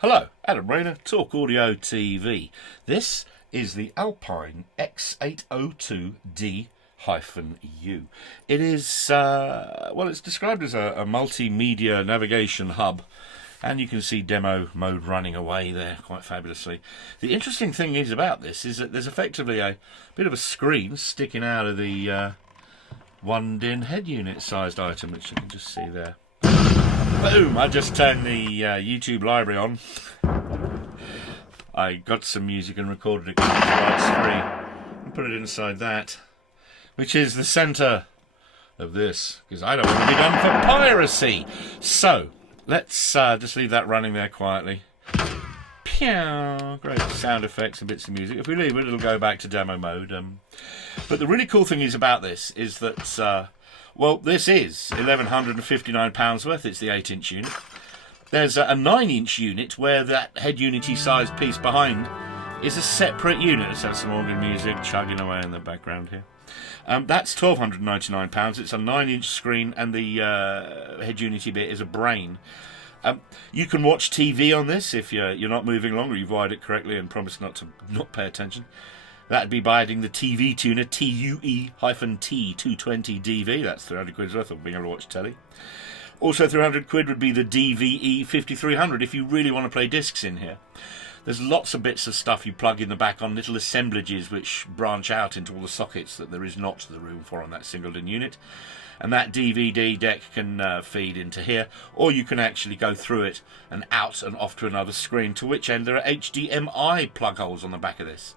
Hello, Adam Rayner, Talk Audio TV. This is the ALPINE X802D-U. It is, it's described as a multimedia navigation hub, and you can see demo mode running away there quite fabulously. The interesting thing is about this is that there's effectively a bit of a screen sticking out of the one DIN head unit sized item, which you can just see there. Boom! I just turned the YouTube library on. I got some music and recorded it because it's rights free and put it inside that, which is the centre of this, because I don't want to be done for piracy. So let's just leave that running there quietly. Pew! Great sound effects and bits of music. If we leave it, it'll go back to demo mode. But the really cool thing is about this is that this is £1,159 worth. It's the 8-inch unit. There's a 9-inch unit where that head unity-sized piece behind is a separate unit. Let's have some organ music chugging away in the background here. That's £1,299. It's a 9-inch screen, and the head unity bit is a brain. You can watch TV on this if you're not moving along, or you've wired it correctly and promised not to pay attention. That'd be by adding the TV tuner TUE-T220DV. That's 300 quid's worth of being able to watch telly. Also 300 quid would be the DVE 5300 if you really want to play discs in here. There's lots of bits of stuff you plug in the back on little assemblages which branch out into all the sockets that there is not the room for on that single DIN unit. And that DVD deck can feed into here, or you can actually go through it and out and off to another screen, to which end there are HDMI plug holes on the back of this.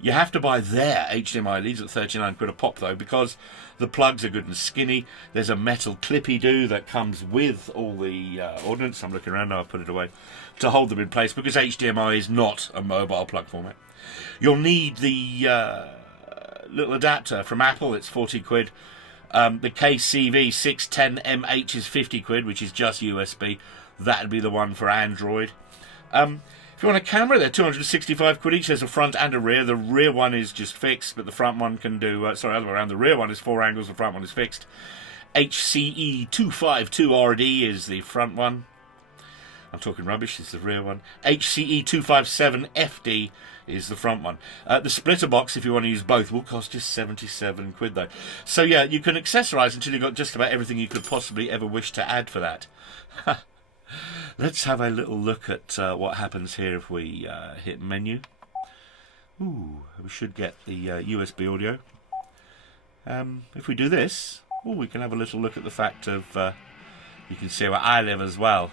You have to buy their HDMI leads at 39 quid a pop though, because the plugs are good and skinny. There's a metal clippy-do that comes with all the ordnance. I'm looking around now, I've put it away, to hold them in place, because HDMI is not a mobile plug format. You'll need the little adapter from Apple, it's 40 quid. The KCV 610MH is 50 quid, which is just USB. That'd be the one for Android. If you want a camera, they're 265 quid each. There's a front and a rear. The rear one is just fixed, but the front one can do, other way around. The rear one is 4 angles, the front one is fixed. HCE 252RD is the front one. I'm talking rubbish, it's the rear one. HCE 257FD is the front one. The splitter box, if you want to use both, will cost just 77 quid though. So yeah, you can accessorise until you've got just about everything you could possibly ever wish to add for that. Let's have a little look at what happens here if we hit menu. Ooh, we should get the USB audio. If we do this, we can have a little look at the fact of, you can see where I live as well.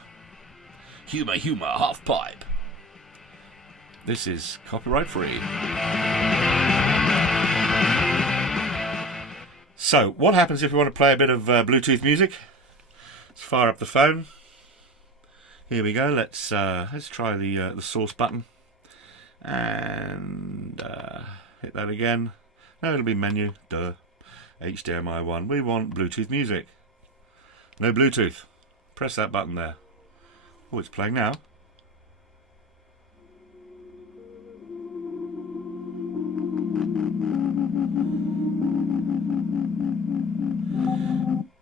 Humour, half pipe. This is copyright free. So, what happens if we want to play a bit of Bluetooth music? Let's fire up the phone. Here we go. Let's try the source button and hit that again. No, it'll be menu. Duh. HDMI 1. We want Bluetooth music. No Bluetooth. Press that button there. Oh, it's playing now.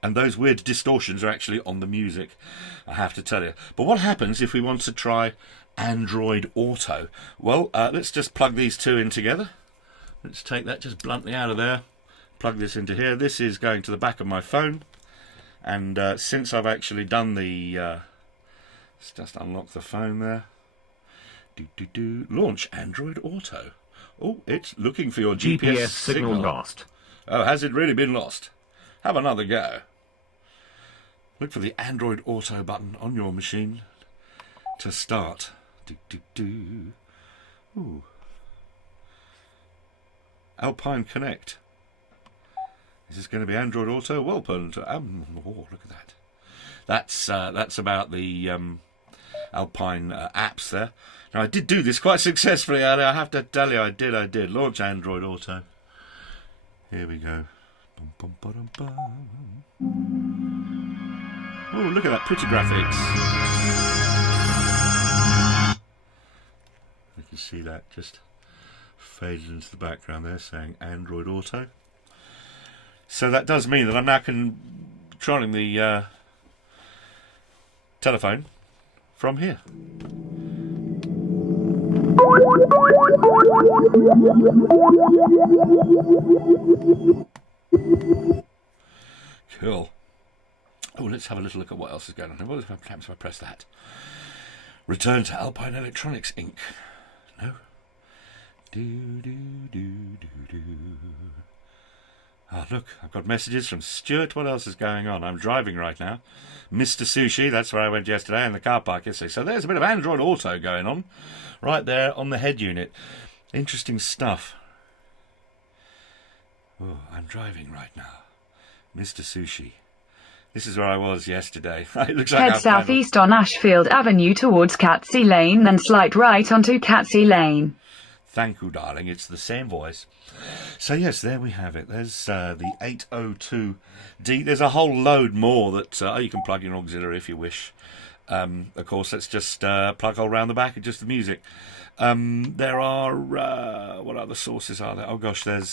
And those weird distortions are actually on the music, I have to tell you. But what happens if we want to try Android Auto? Well, let's just plug these two in together. Let's take that just bluntly out of there. Plug this into here. This is going to the back of my phone. And since I've actually done the... let's just unlock the phone there. Launch Android Auto. Oh, it's looking for your GPS signal lost. Oh, has it really been lost? Have another go. Look for the Android Auto button on your machine to start. Ooh. Alpine Connect. Is this going to be Android Auto? Well, look at that. That's about the Alpine apps there. Now, I did do this quite successfully. I have to tell you, I did. Launch Android Auto. Here we go. Oh, look at that pretty graphics. You can see that just faded into the background there, saying Android Auto. So that does mean that I'm now controlling the telephone from here. Cool. Oh, let's have a little look at what else is going on. What happens if I press that? Return to Alpine Electronics Inc. No. Oh, look, I've got messages from Stuart. What else is going on? I'm driving right now. Mr. Sushi, that's where I went yesterday, in the car park yesterday. So there's a bit of Android Auto going on right there on the head unit. Interesting stuff. Oh, I'm driving right now. Mr. Sushi. This is where I was yesterday. It looks like Head southeast on Ashfield Avenue towards Catsey Lane, then slight right onto Catsey Lane. Thank you, darling. It's the same voice. So, yes, there we have it. There's the 802D. There's a whole load more that you can plug in auxiliary if you wish. Of course, let's just plug all around the back and just the music. There are... what other sources are there? Oh, gosh, there's...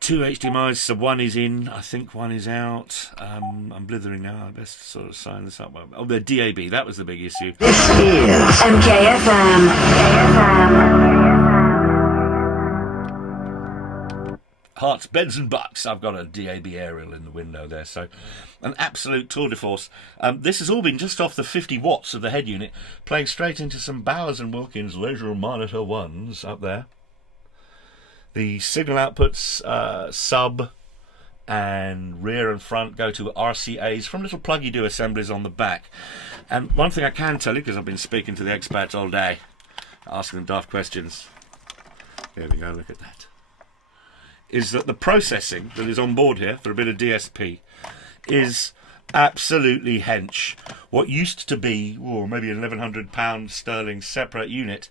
two HDMIs, so one is in, I think one is out. I'm blithering now, I best sort of sign this up. Oh, the DAB, that was the big issue. This is MKFM. Hearts, beds and bucks. I've got a DAB aerial in the window there, so an absolute tour de force. This has all been just off the 50 watts of the head unit, playing straight into some Bowers & Wilkins Leisure Monitor 1s up there. The signal outputs, sub and rear and front, go to RCAs from little plug-you-do assemblies on the back. And one thing I can tell you, because I've been speaking to the experts all day, asking them daft questions. There we go, look at that. Is that the processing that is on board here for a bit of DSP is absolutely hench. What used to be maybe £1,100 sterling separate unit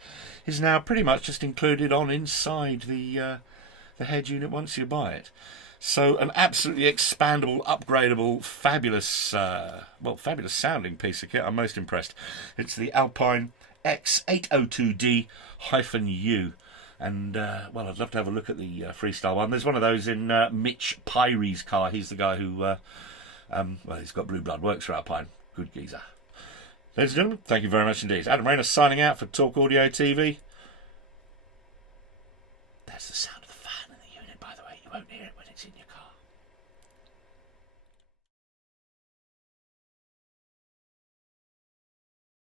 is now pretty much just included on inside the head unit once you buy it. So an absolutely expandable, upgradable, fabulous, fabulous sounding piece of kit. I'm most impressed. It's the ALPINE X802D-U. And, I'd love to have a look at the freestyle one. There's one of those in Mitch Pyre's car. He's the guy who, he's got blue blood, works for Alpine. Good geezer. Ladies and gentlemen, thank you very much indeed. Adam Rayner signing out for Talk Audio TV. That's the sound.